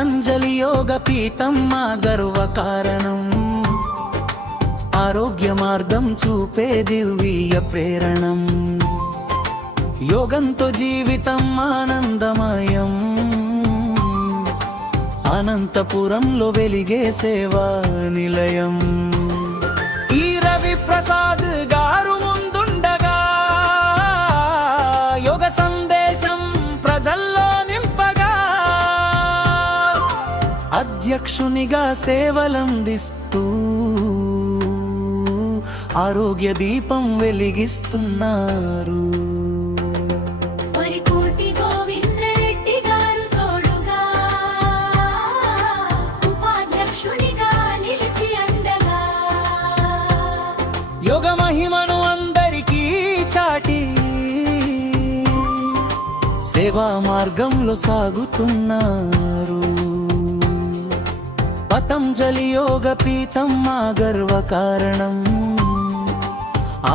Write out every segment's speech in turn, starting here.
పతంజలి యోగ పీఠం మా గర్వకారణం, ఆరోగ్య మార్గం చూపే దివ్య ప్రేరణం. యోగంతో జీవితం ఆనందమయం, అనంతపురంలో వెలిగే సేవా నిలయం. ఈ రవి ప్రసాద్ గారు ముందుండగా యోగ సందేశం ప్రజల్లో నింపగా, అధ్యక్షునిగా సేవలందిస్తూ ఆరోగ్య దీపం వెలిగిస్తున్నారు. యోగ మహిమను అందరికీ చాటి సేవా మార్గంలో సాగుతున్నారు. పతంజలి యోగ పీఠం మా గర్వకారణం,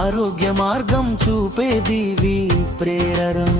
ఆరోగ్య మార్గం చూపే దివి ప్రేరణం.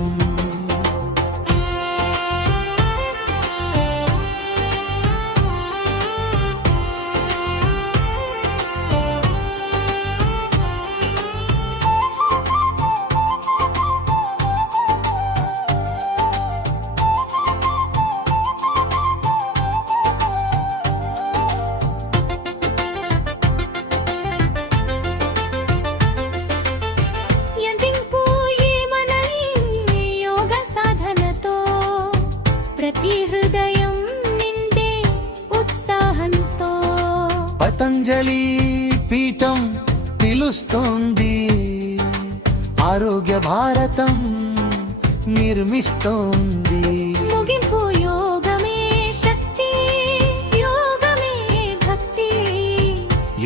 పతంజలి పీఠం పిలుస్తోంది, ఆరోగ్య భారతం నిర్మిస్తోంది. ముగింపు యోగమే శక్తి, యోగమే భక్తి,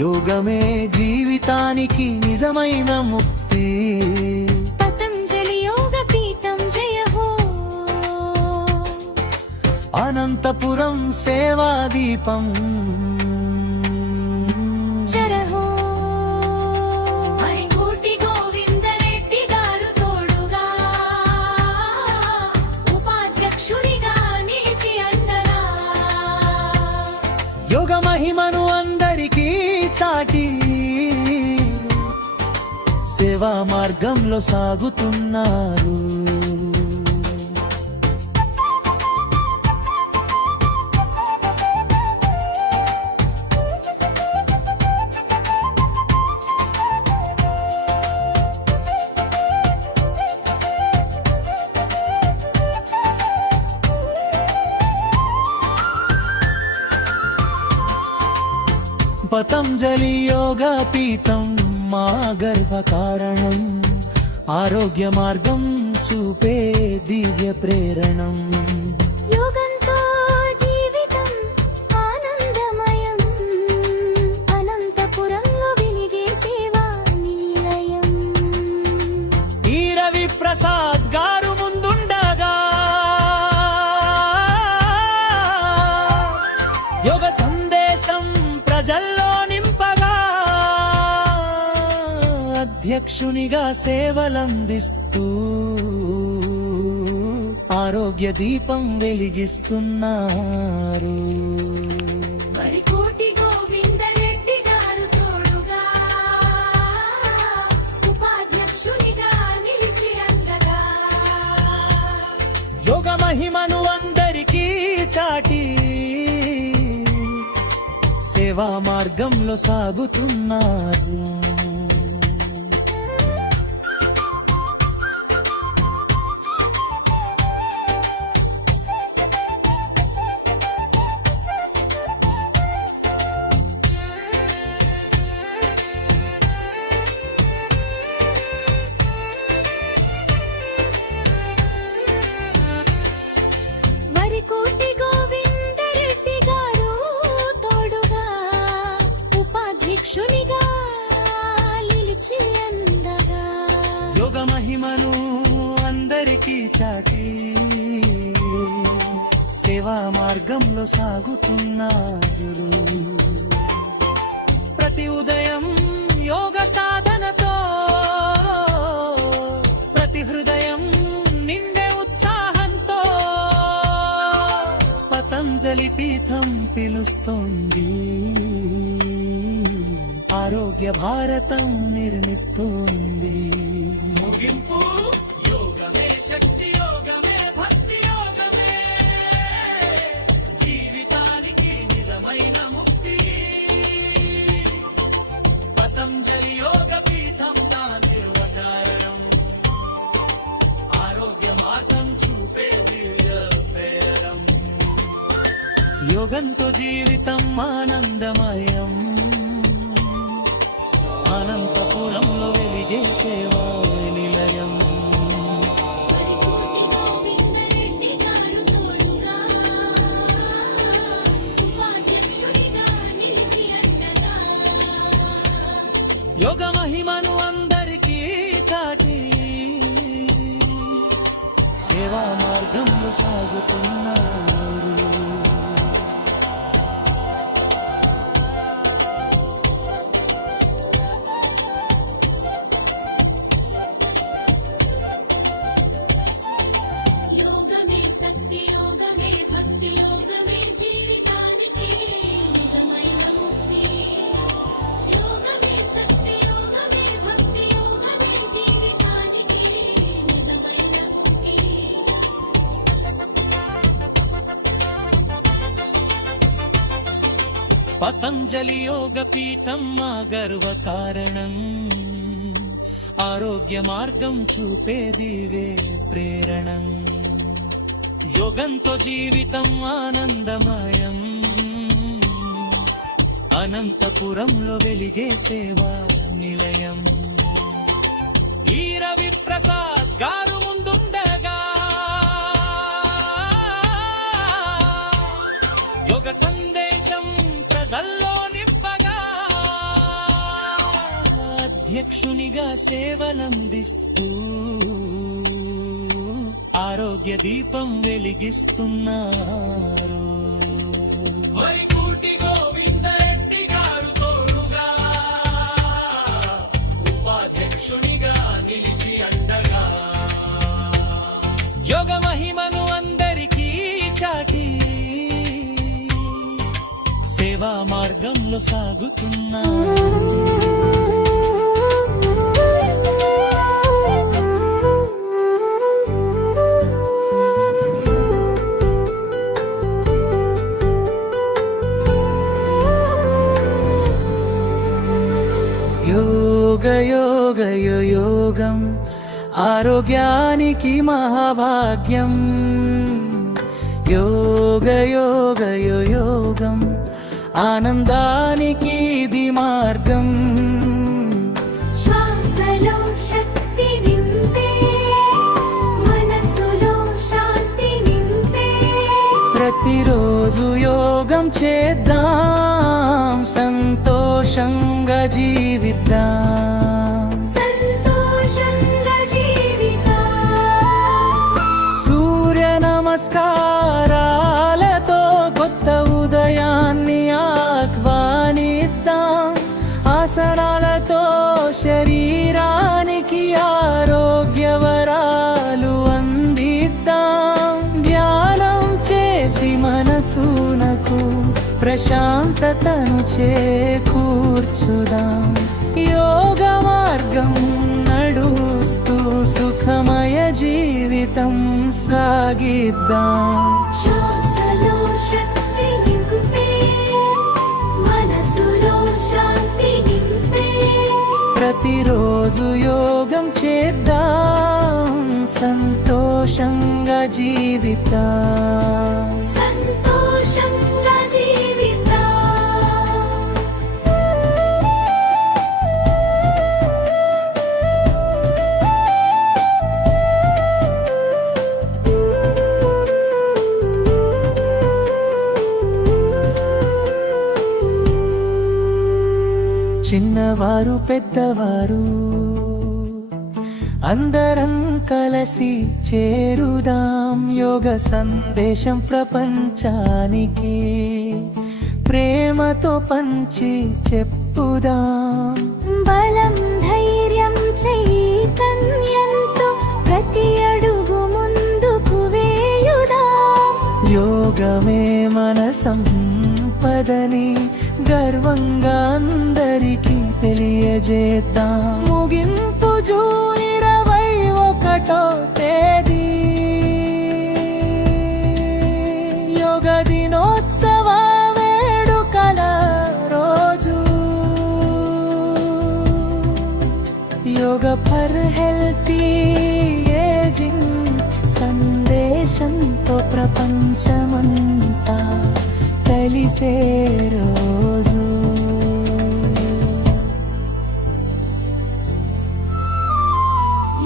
యోగమే జీవితానికి నిజమైన ముక్తి. పతంజలి యోగ పీఠం జయ హో, అనంతపురం సేవా దీపం జర హో. మరికోటి గోవిందరెడ్డి గారు తోడుగా, ఉపాధ్యక్షుడిగా నిలిచి అండగా, యోగ మహిమను అందరికీ చాటి సేవా మార్గంలో సాగుతున్నారు. పతంజలి యోగ పీఠం మా గర్వకారణం, ఆరోగ్య మార్గం చూపే దివ్య ప్రేరణం. యోగంతో జీవితం ఆనందమయం, అనంతపురంలో వెలిగే సేవా నిలయం. ఈ రవి ప్రసాద్ గారు ముందుండగా యోగ సందేశం ప్రజల్లో నింపగా, అధ్యక్షునిగా సేవలందిస్తూ ఆరోగ్య దీపం వెలిగిస్తున్నారు. మరికోటి గోవిందరెడ్డి గారు తోడుగా, ఉపాధ్యక్షునిగా నిలిచి అండగా, యోగ మహిమను అందరికీ చాటి సేవా మార్గంలో సాగుతున్నారు. మరికోటి గోవిందరెడ్డి గారు తోడుగా, ఉపాధ్యక్షునిగా నిలిచి అందగా, యోగ మహిమను అందరికీ చాటి సేవా మార్గంలో సాగుతున్నారు. ప్రతి ఉదయం యోగ సాధనతో ప్రతి హృదయం నిండే ఉత్సాహంతో పతంజలి పతంజలి పీఠం పిలుస్తోంది, ఆరోగ్య భారతం నిర్మిస్తోంది. ముగింపు యోగమే శక్తి యోగమే భక్తి యోగమే, జీవితానికి నిజమైన ముక్తి. పతంజలి యోగ పీఠం తా నిర్వకారణం, ఆరోగ్య మార్గం చూపే దివ్య ప్రేరణం. యోగంతో జీవితం ఆనందమయం, అనంతపురంలో వెలిగే సేవా నిలయం. వరికోటి గోవిందరెడ్డి గారు తోడుగా, ఉపాధ్యక్షుడిగా నిలిచి అండగా. యోగ మహిమను అందరికీ చాటి, సేవా మార్గంలో సాగుతున్నారు. యోగమే శక్తి యోగమే భక్తి యోగమే, జీవితానికి నిజమైన ముక్తి. యోగమే శక్తి యోగమే భక్తి యోగమే, జీవితానికి నిజమైన ముక్తి. పతంజలి యోగ పీఠం మా గర్వ కారణం, ఆరోగ్య మార్గం చూపేదివే ప్రేరణం. యోగంతో జీవితం ఆనందమయం, అనంతపురంలో వెలిగే సేవా నిలయం. ఈ రవి ప్రసాద్ గారు ముందుండగా, యోగ సందేశం ప్రజల్లో నింపగా, అధ్యక్షునిగా సేవలందిస్తూ ఆరోగ్య దీపం వెలిగిస్తున్నారు. వరికోటి గోవిందరెడ్డి గారు తోడుగా, ఉపాధ్యక్షునిగా నిలిచి అండగా. యోగ మహిమను అందరికీ చాటి, సేవా మార్గంలో సాగుతున్నారు. యోగ యోగ యోగం ఆరోగ్యానికి మహాభాగ్యం. యోగ యోగ యోగం ఆనందానికి ఇది మార్గం. శ్వాసలో శక్తి నింపే, మనసులో శాంతి నింపే. ప్రతిరోజు యోగం చేద్దాం, సంతోషంగా జీవిద్దాం. సంతోషంగా జీవితం. సూర్య నమస్కారాలతో కొత్త ఉదయాన్ని ఆహ్వానిద్దాం. ఆసనాలతో శరీరానికి ఆరోగ్య వరాలు అందిద్దాం. ధ్యానం చేసి మనసునకు ప్రశాంతతను చేకూర్చుదాం. యోగ మార్గం నడుస్తూ సుఖమయ జీవితం సాగిద్దాం. శ్వాసలో శక్తి నింపే, మనసులో శాంతి నింపే. ప్రతిరోజు యోగం చేద్దాం, సంతోషంగా జీవితం. సంతోషంగా జీవితం. చిన్నవారు పెద్దవారు అందరం కలిసి చేరుదాం. యోగ సందేశం ప్రపంచానికి ప్రేమతో పంచి చెప్పుదాం. బలం ధైర్యం చైతన్యంతో ప్రతి అడుగు ముందుకు వేయుదాం. యోగ యోగమే మన సంపదని గర్వంగా అందరికీ తెలియజేద్దాం. ముగింపు జూన్ 21వ తేదీ యోగ దినోత్సవ వేడుకల రోజు. యోగ ఫర్ హెల్తీ ఏజింగ్ సందేశంతో ప్రపంచమంతా కలిసే రోజు.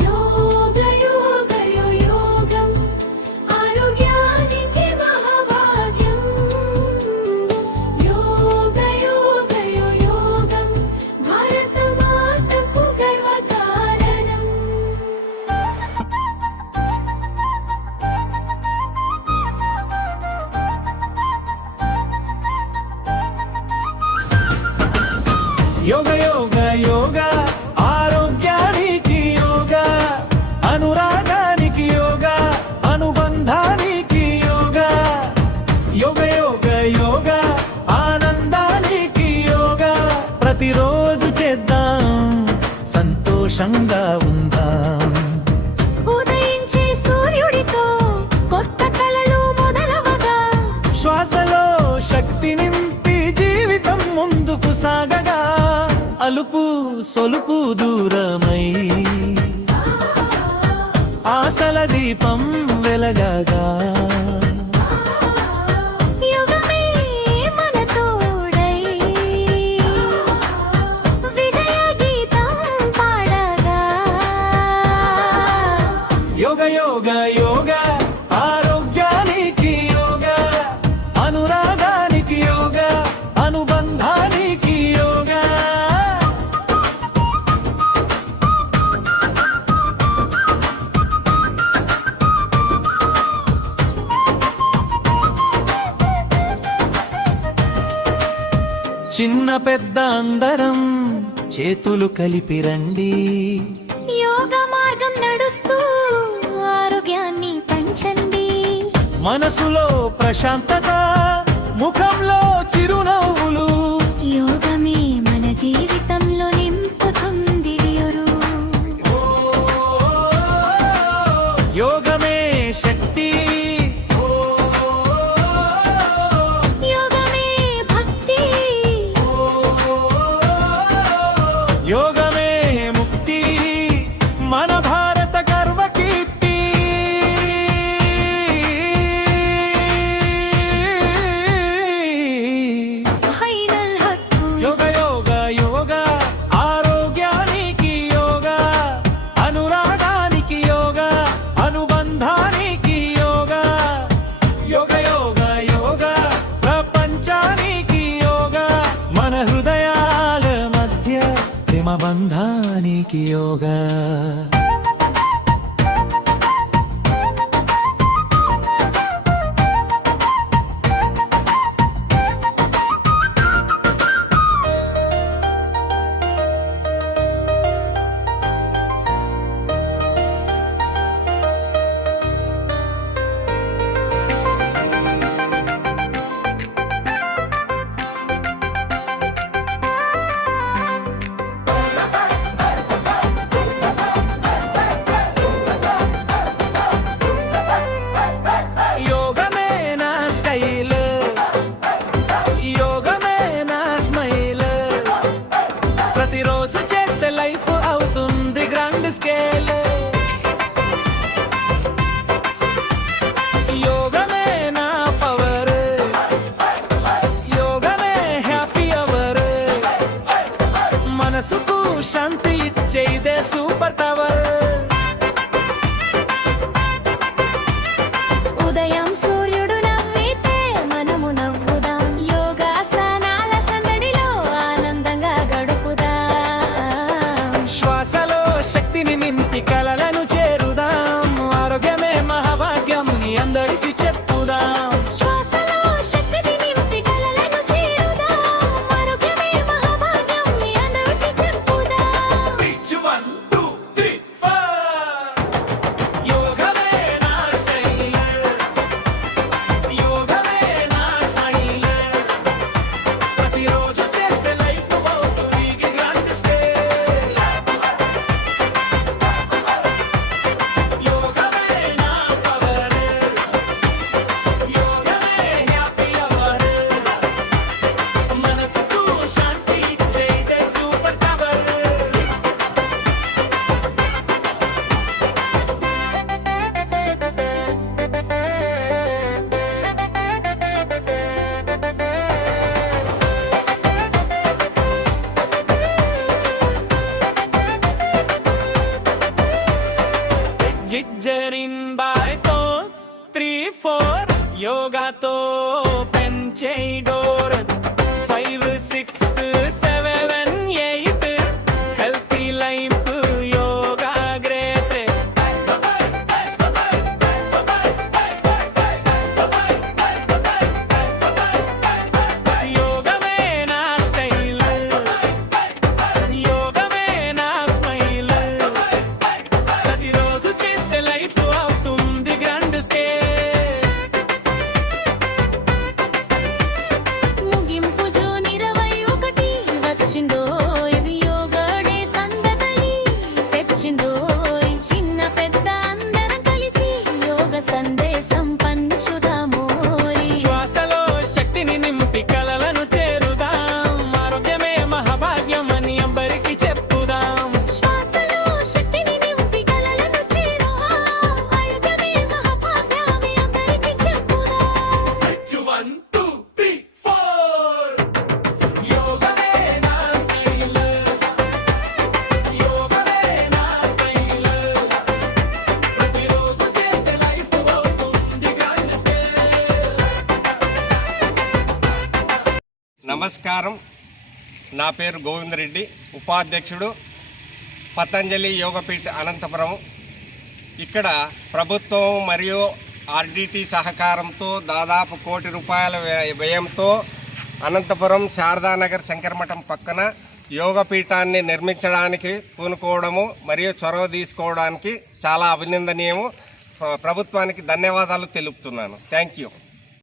యోగ యోగ యోగం ఆరోగ్యానికి మహాభాగ్యం. యోగ యోగ యోగం భారత మాతకు గర్వకారణం. యోగ యోగ యోగ ఆరోగ్యానికి యోగ, అనురాగానికి యోగ, అనుబంధానికి యోగ. యోగ యోగ యోగ ఆనందానికి యోగ. ప్రతిరోజు చేద్దాం, సంతోషంగా ఉందాం. ఉదయించే సూర్యుడితో కొత్త కలలు మొదలవగా, శ్వాసలో శక్తి నింపి జీవితం ముందుకు సాగగా. అలుపు సొలుపు దూరమై ఆశల దీపం వెలగగా. యుగమే మన తోడై విజయ గీతం పాడగా. యోగ యోగ యోగ ఆరోగ్యానికి యోగ, అనురాగానికి యోగ, అనుబంధానికి యోగ. చిన్న పెద్ద అందరం చేతులు కలిపి రండి. యోగ మార్గం నడుస్తూ ఆరోగ్యాన్ని పెంచండి. మనసులో ప్రశాంతత, ముఖంలో చిరునవ్వులు. యోగమే మన జీవితంలో నింపుతుంది వియురు. యోగమే శక్తి, యోగమే భక్తి, యోగమే ముక్తి, మన భారత గర్వ కీర్తి. హైనల్ హక్కు. యోగ యోగ యోగ ఆరోగ్యానికి యోగ, అనురాగానికి యోగ, అనుబంధానికి యోగ. యోగ యోగ యోగ ప్రపంచానికి యోగ, మన హృదయాల మధ్య ప్రేమ బంధానికి యోగ. జిజ్జరింబాయ్తో 3-4 యోగాతో పెంచే డోర్ 5, 6, 7, 8 హెల్తీ లైఫ్ యోగా గ్రేట్ యోగమే నా స్టైల్ యోగమే నా స్మైల్ ప్రతిరోజు చేస్తే లైఫ్ అవుతుంది గ్రాండ్ స్కేల్ ముగింపు జూన్ 21 వచ్చిందో ఇవి యోగా డే సందడి తెచ్చిందో చిన్న పెద్ద అందరం కలిసి యోగ సందేశం పంచుదామోరి శ్వాసలో శక్తిని నింపి కలలను చేరుదాం ఆరోగ్యమే మహాభాగ్యం అని అందరికీ చెప్పుదాం శ్వాసలో శక్తిని నింపి కలలను చేరుదాం ఆరోగ్యమే మహాభాగ్యమే అందరికీ చెప్పుదాం 1, 2, 3, 4 యోగమే నా స్టైల్ యోగమే నా స్టైల్ ప్రతిరోజు చేస్తే లైఫ్ అవుతుంది గ్రాండ్ స్కేల్ నమస్కారం, నా పేరు గోవిందరెడ్డి, ఉపాధ్యక్షుడు పతంజలి యోగపీఠ్ అనంతపురం. ఇక్కడ ప్రభుత్వం మరియు ఆర్డిటి సహకారంతో దాదాపు ₹1 కోటి వ్యయంతో అనంతపురం శారదానగర్ శంకరమఠం పక్కన యోగపీఠాన్ని నిర్మించడానికి పూనుకోవడము మరియు చొరవ తీసుకోవడానికి చాలా అభినందనీయము. ప్రభుత్వానికి ధన్యవాదాలు తెలుపుతున్నాను. Thank you.